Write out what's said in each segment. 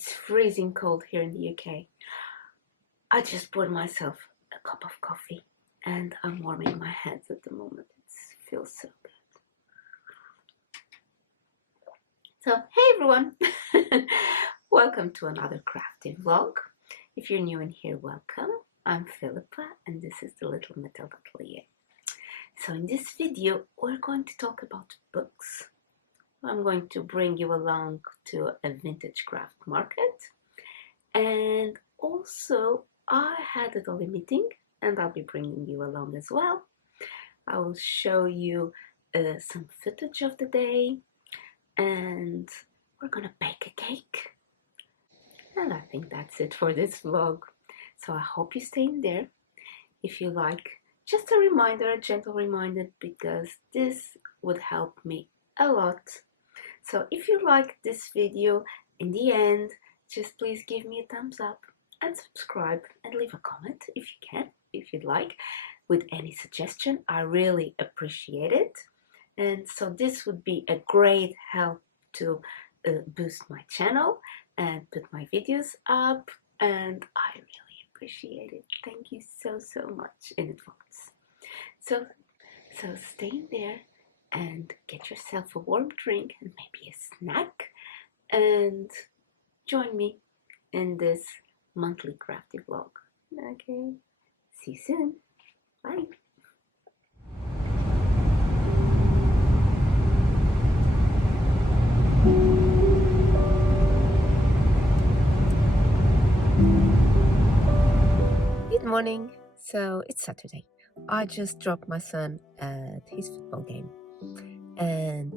It's freezing cold here in the UK. I just poured myself a cup of coffee and I'm warming my hands at the moment. It feels so good. So, hey everyone! Welcome to another crafting vlog. If you're new in here, welcome. I'm Filipa and this is the Little Metal Atelier. So in this video, we're going to talk about books. I'm going to bring you along to a vintage craft market, and also I had a dolly meeting and I'll be bringing you along as well. I will show you some footage of the day, and we're gonna bake a cake, and I think that's it for this vlog. So I hope you stay in there. If you like, just a reminder, a gentle reminder, because this would help me a lot. So if you like this video, in the end, just please give me a thumbs up and subscribe and leave a comment if you can, if you'd like, with any suggestion. I really appreciate it. And so this would be a great help to boost my channel and put my videos up, and I really appreciate it. Thank you so much in advance. So stay in there and get yourself a warm drink and maybe a snack, and join me in this monthly crafty vlog. Okay, see you soon. Bye. Good morning. So it's Saturday. I just dropped my son at his football game, and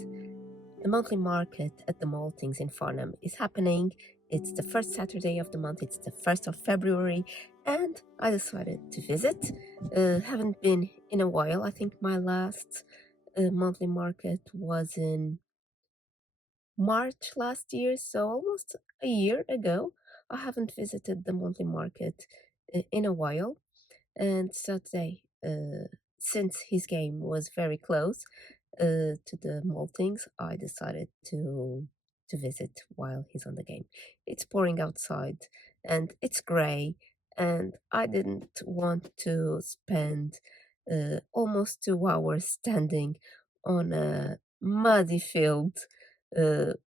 the monthly market at the Maltings in Farnham is happening. It's the first Saturday of the month. It's the 1st of February, and I decided to visit. Haven't been in a while. I think my last monthly market was in March last year, so almost a year ago. I haven't visited the monthly market in a while. And so today, since his game was very close to the Maltings, I decided to visit while he's on the game. It's pouring outside and it's grey, and I didn't want to spend almost 2 hours standing on a muddy field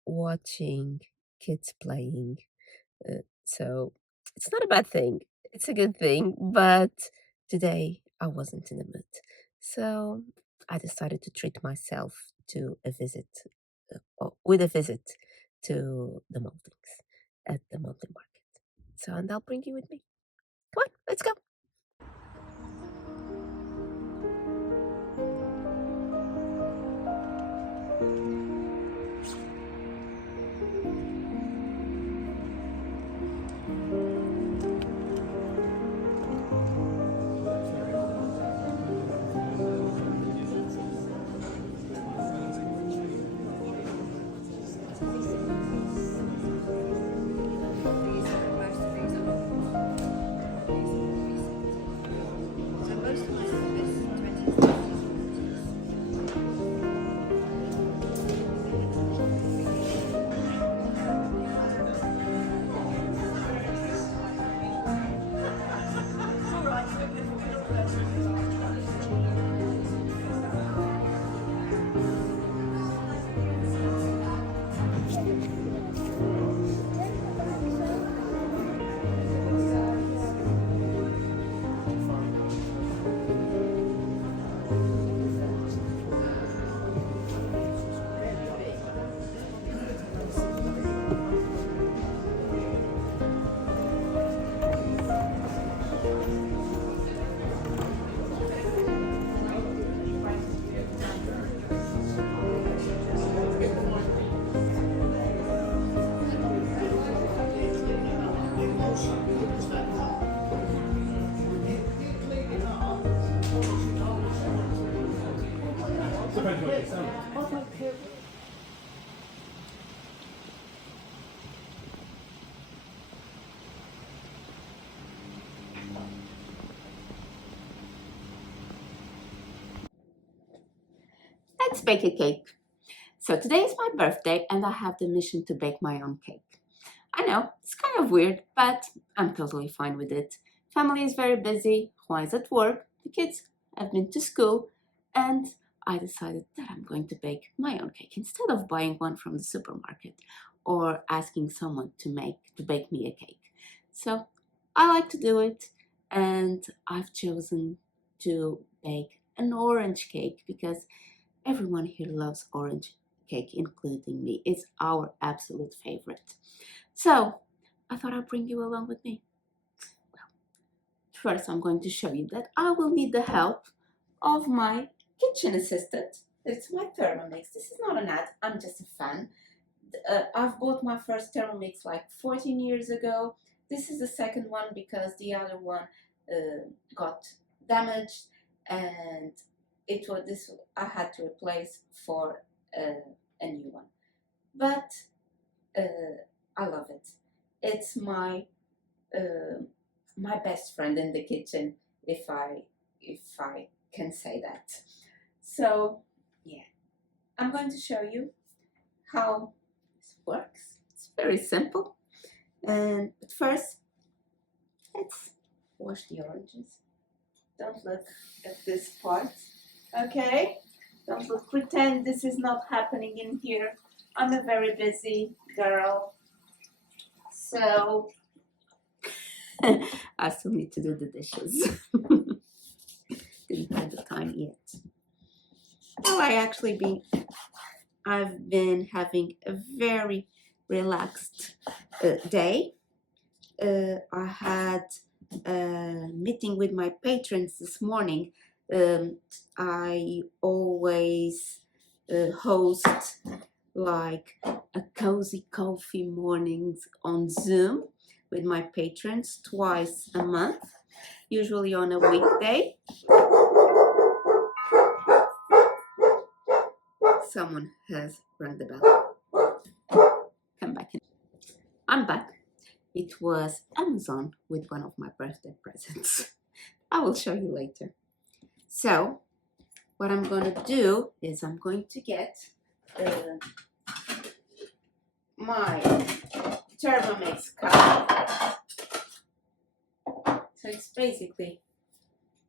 watching kids playing. So it's not a bad thing. It's a good thing, but today I wasn't in the mood. So I decided to treat myself to a visit, with a visit to the Maltings at the monthly market. So, and I'll bring you with me. Come on, let's go. Let's bake a cake. So today is my birthday and I have the mission to bake my own cake. I know, it's kind of weird, but I'm totally fine with it. Family is very busy, Juan is at work, the kids have been to school, and I decided that I'm going to bake my own cake instead of buying one from the supermarket or asking someone to bake me a cake. So I like to do it, and I've chosen to bake an orange cake because everyone here loves orange cake, including me. It's our absolute favorite. So I thought I'd bring you along with me. Well, first I'm going to show you that I will need the help of my kitchen assistant. It's my Thermomix. This is not an ad, I'm just a fan. I've bought my first Thermomix like 14 years ago. This is the second one because the other one got damaged, and I had to replace for a new one. But I love it. It's my my best friend in the kitchen, if I can say that. So yeah, I'm going to show you how this works. It's very simple. But first, let's wash the oranges. Don't look at this part, okay? Don't look, pretend this is not happening in here. I'm a very busy girl, so I still need to do the dishes. Didn't have the time yet. Well, I've been having a very relaxed day. I had a meeting with my patrons this morning. I always host like a cozy coffee mornings on Zoom with my patrons twice a month, usually on a weekday. Someone has rang the bell. Come back in. I'm back. It was Amazon with one of my birthday presents. I will show you later. So what I'm going to do is I'm going to get my Thermomix cup. So it's basically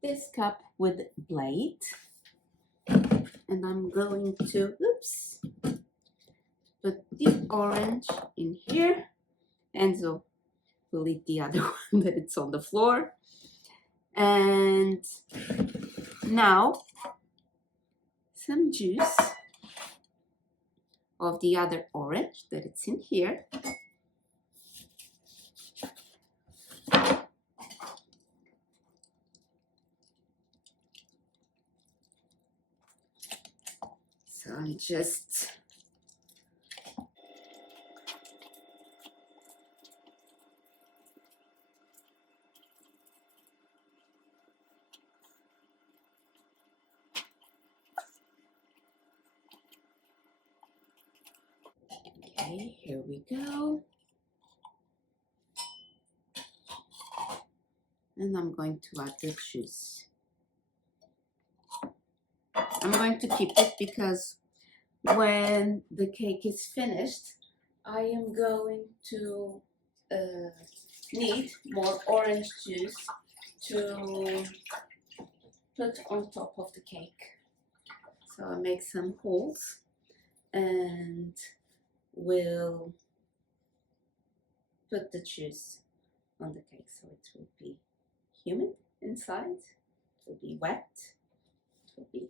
this cup with blade, and I'm going to put the orange in here, and so we'll eat the other one that it's on the floor. And now some juice of the other orange that it's in here. So I'm just okay, here we go. And I'm going to add the juice. I'm going to keep it because when the cake is finished, I am going to need more orange juice to put on top of the cake. So I make some holes and will put the juice on the cake so it will be humid inside, it will be wet, it will be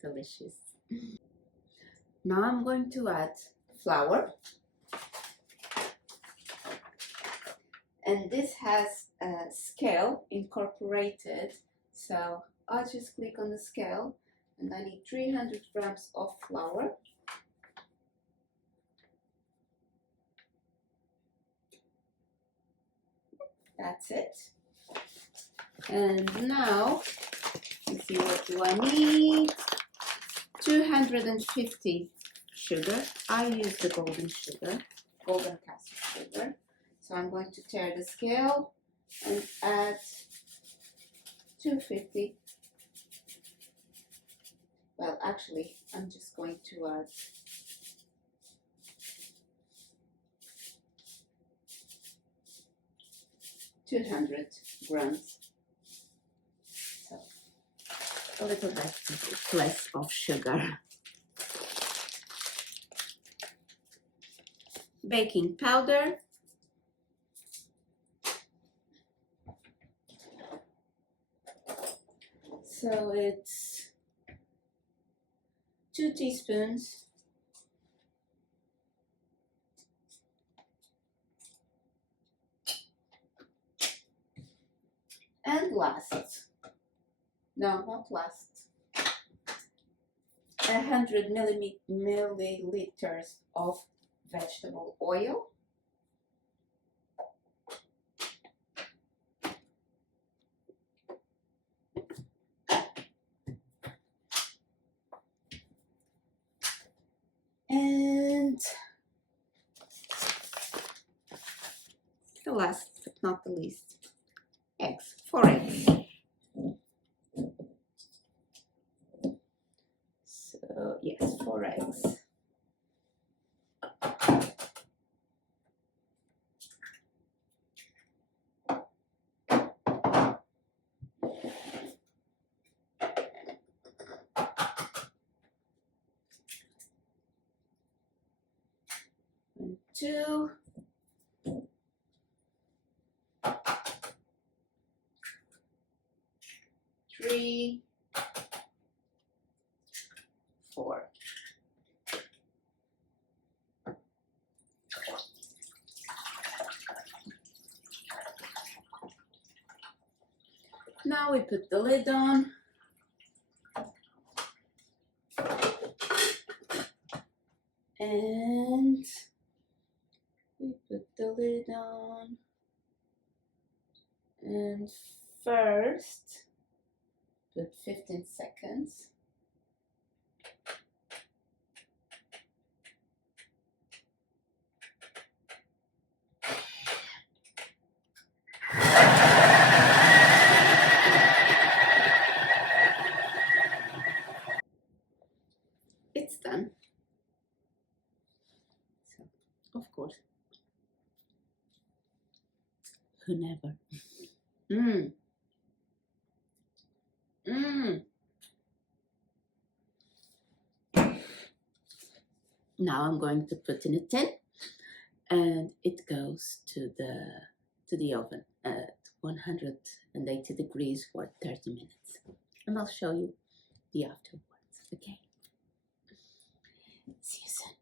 delicious. Now I'm going to add flour, and this has a scale incorporated, so I'll just click on the scale, and I need 300 grams of flour. That's it. And now, let's see, what do I need? 250 sugar. I use the golden caster sugar. So I'm going to tear the scale and add 250. Well, actually, I'm just going to add 200 grams. So a little bit less of sugar. Baking powder. So it's 2 teaspoons. And last, no, not last, 100 milliliters of vegetable oil. And the last but not the least, eggs, 4 eggs. So yes, 4 eggs. And 2. 3, 4. Now we put the lid on. And we put the lid on. And first, put 15 seconds. It's done. So, of course, who never? Now I'm going to put in a tin, and it goes to the oven at 180 degrees for 30 minutes. And I'll show you the afterwards, okay? See you soon.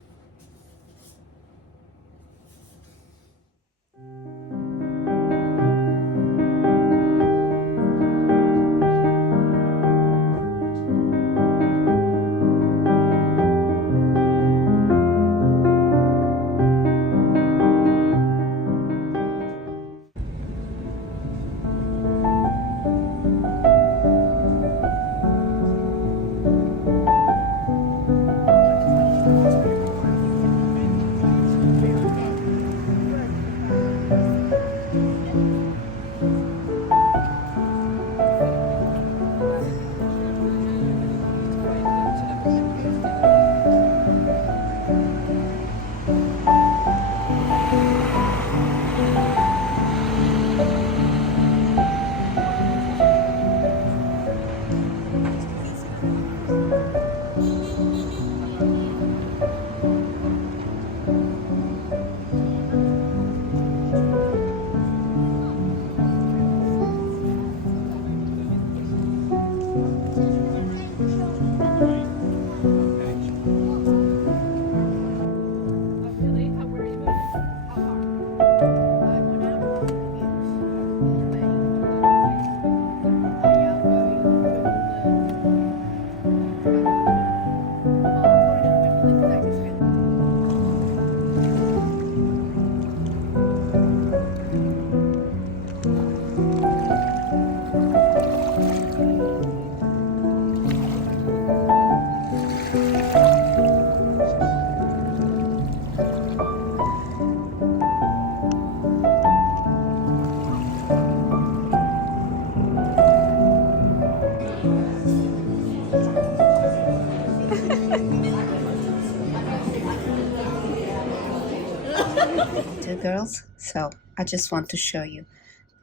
Girls, so I just want to show you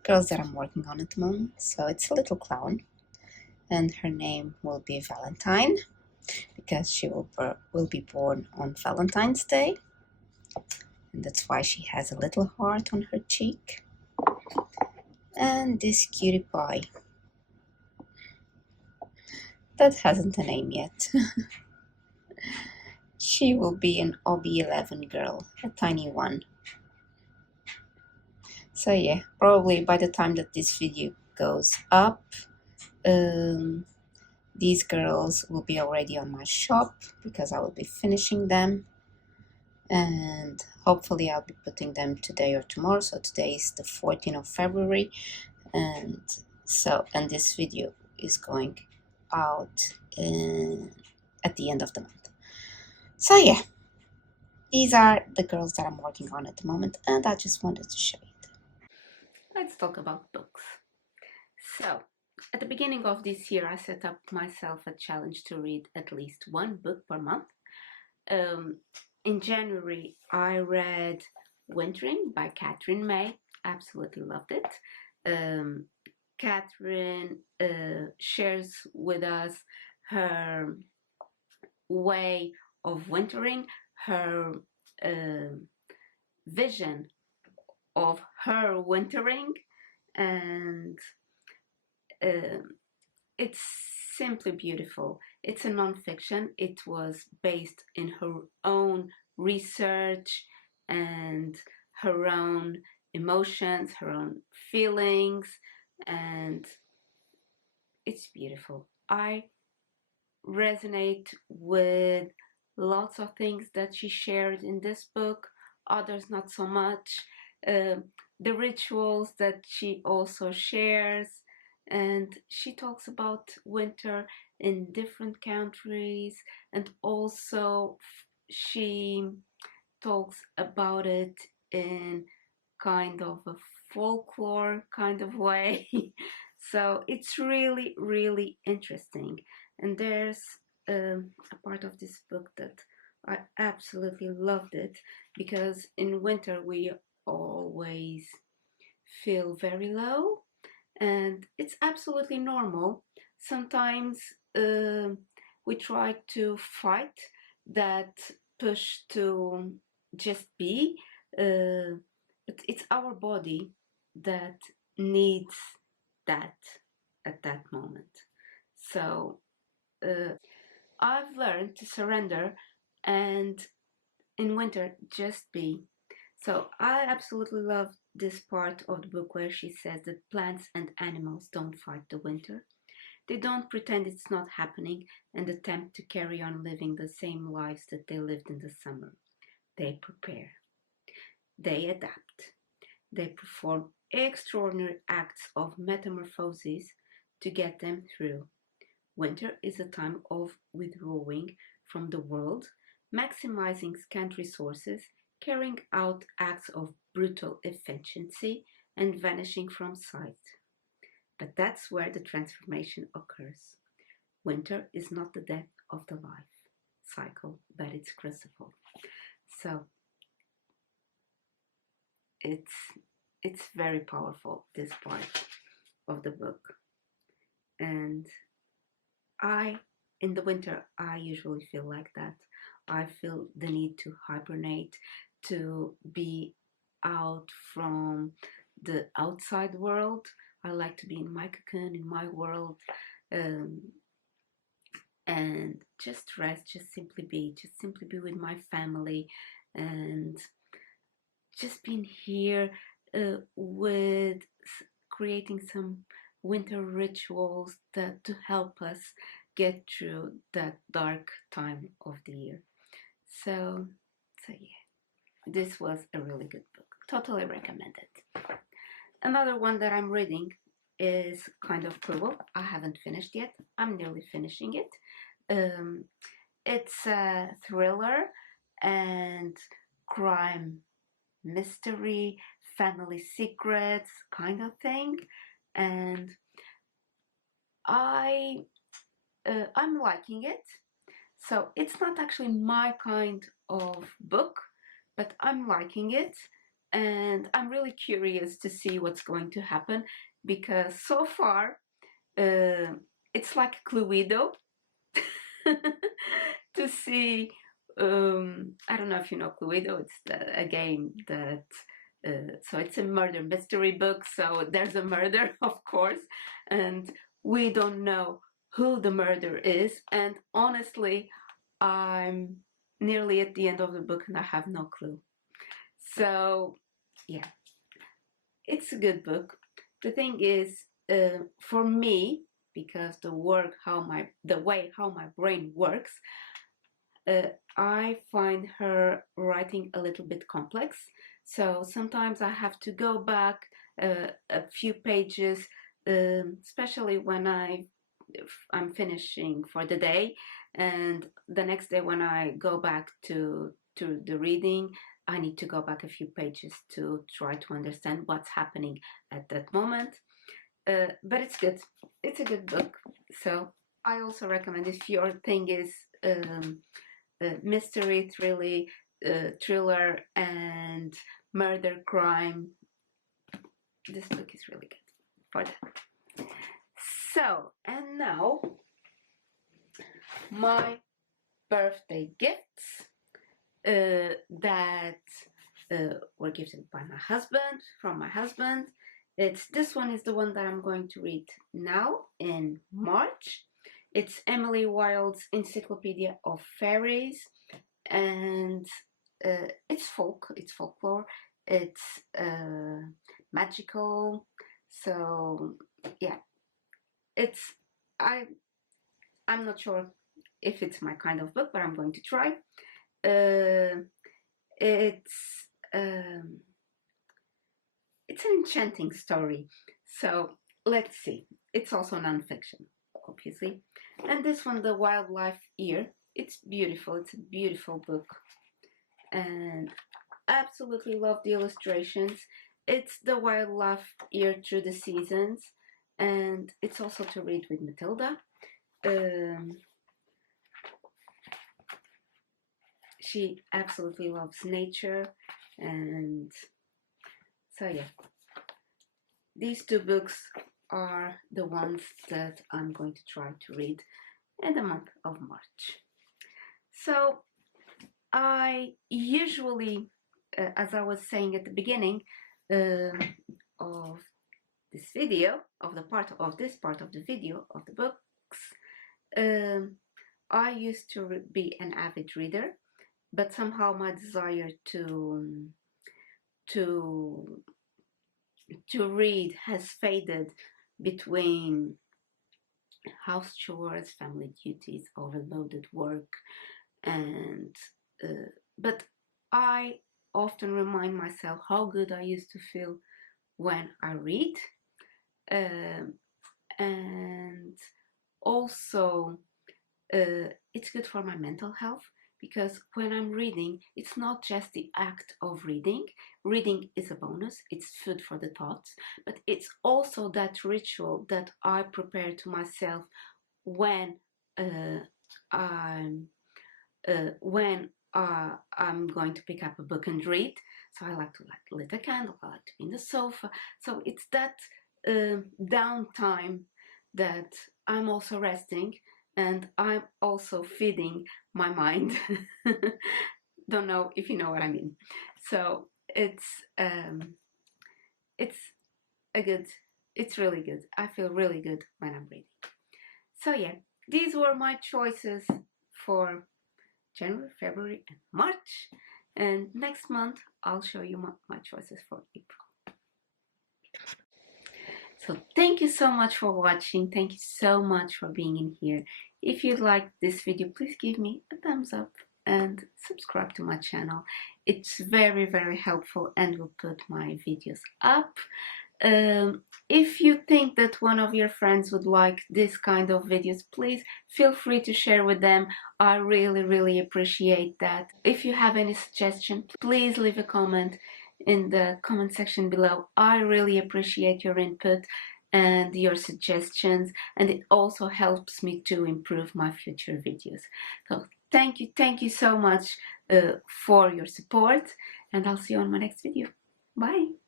girls that I'm working on at the moment. So it's a little clown, and her name will be Valentine because she will be born on Valentine's Day, and that's why she has a little heart on her cheek. And this cutie pie that hasn't a name yet. She will be an OB11 girl, a tiny one. So yeah, probably by the time that this video goes up, these girls will be already on my shop because I will be finishing them, and hopefully I'll be putting them today or tomorrow. So today is the 14th of February, and this video is going out at the end of the month. So yeah, these are the girls that I'm working on at the moment, and I just wanted to show it. Let's talk about books. So, at the beginning of this year, I set up myself a challenge to read at least one book per month. In January, I read Wintering by Catherine May. Absolutely loved it. Catherine shares with us her way of wintering, her vision of her wintering, and it's simply beautiful. It's a nonfiction. It was based in her own research and her own emotions, her own feelings, and it's beautiful. I resonate with lots of things that she shared in this book, others not so much. The rituals that she also shares, and she talks about winter in different countries, and also she talks about it in kind of a folklore kind of way. So it's really, really interesting. And there's a part of this book that I absolutely loved it, because in winter we always feel very low, and it's absolutely normal. Sometimes we try to fight that push to just be, but it's our body that needs that at that moment. So I've learned to surrender and in winter just be. So I absolutely love this part of the book where she says that plants and animals don't fight the winter. They don't pretend it's not happening and attempt to carry on living the same lives that they lived in the summer. They prepare. They adapt. They perform extraordinary acts of metamorphosis to get them through. Winter is a time of withdrawing from the world, maximizing scant resources, carrying out acts of brutal efficiency, and vanishing from sight. But that's where the transformation occurs. Winter is not the death of the life cycle, but its crucible. So it's very powerful, this part of the book. And in the winter, I usually feel like that. I feel the need to hibernate, to be out from the outside world. I like to be in my cocoon, in my world, um, and just rest, just simply be with my family, and just being here with creating some winter rituals that to help us get through that dark time of the year. So yeah, this was a really good book. Totally recommend it. Another one that I'm reading is Kind of Cruel. I haven't finished yet. I'm nearly finishing it. It's a thriller and crime mystery, family secrets kind of thing, and I'm liking it. So it's not actually my kind of book, but I'm liking it. and I'm really curious to see what's going to happen, because so far it's like Cluedo to see. I don't know if you know Cluedo. It's a game that so it's a murder mystery book. So there's a murder, of course, and we don't know who the murderer is. And honestly, I'm nearly at the end of the book and I have no clue. So yeah, it's a good book. The thing is, for me, because the way how my brain works, I find her writing a little bit complex. So sometimes I have to go back a few pages, especially when I'm finishing for the day, and the next day when I go back to the reading, I need to go back a few pages to try to understand what's happening at that moment. But it's good. It's a good book. So I also recommend, if your thing is mystery, thriller, and murder, crime, this book is really good for that. So, and now my birthday gifts that were gifted by my husband, from my husband. This one is the one that I'm going to read now in March. It's Emily Wilde's Encyclopedia of Fairies, and it's folklore, it's magical. So yeah, I'm not sure if it's my kind of book, but I'm going to try. It's an enchanting story, so let's see. It's also nonfiction, obviously. And this one, The Wildlife Ear, it's beautiful. It's a beautiful book, and absolutely love the illustrations. It's The Wildlife Ear Through the Seasons, and it's also to read with Matilda. She absolutely loves nature, and so yeah, these two books are the ones that I'm going to try to read in the month of March. So I usually, as I was saying at the beginning of this video, of this part of the video of the books, I used to be an avid reader, but somehow my desire to read has faded between house chores, family duties, overloaded work, and but I often remind myself how good I used to feel when I read, and also it's good for my mental health, because when I'm reading, it's not just the act of reading. Reading is a bonus, it's food for the thoughts, but it's also that ritual that I prepare to myself when I'm going to pick up a book and read. So I like to lit a candle, I like to be in the sofa. So it's that downtime that I'm also resting, and I'm also feeding my mind. Don't know if you know what I mean. So it's really good. I feel really good when I'm reading. So yeah, these were my choices for January, February, and March. And next month I'll show you my choices for April. So thank you so much for watching. Thank you so much for being in here. If you liked this video, please give me a thumbs up and subscribe to my channel. It's very, very helpful and will put my videos up. If you think that one of your friends would like this kind of videos, please feel free to share with them. I really, really appreciate that. If you have any suggestion, please leave a comment in the comment section below. I really appreciate your input and your suggestions, and it also helps me to improve my future videos. So thank you so much for your support, and I'll see you on my next video. Bye.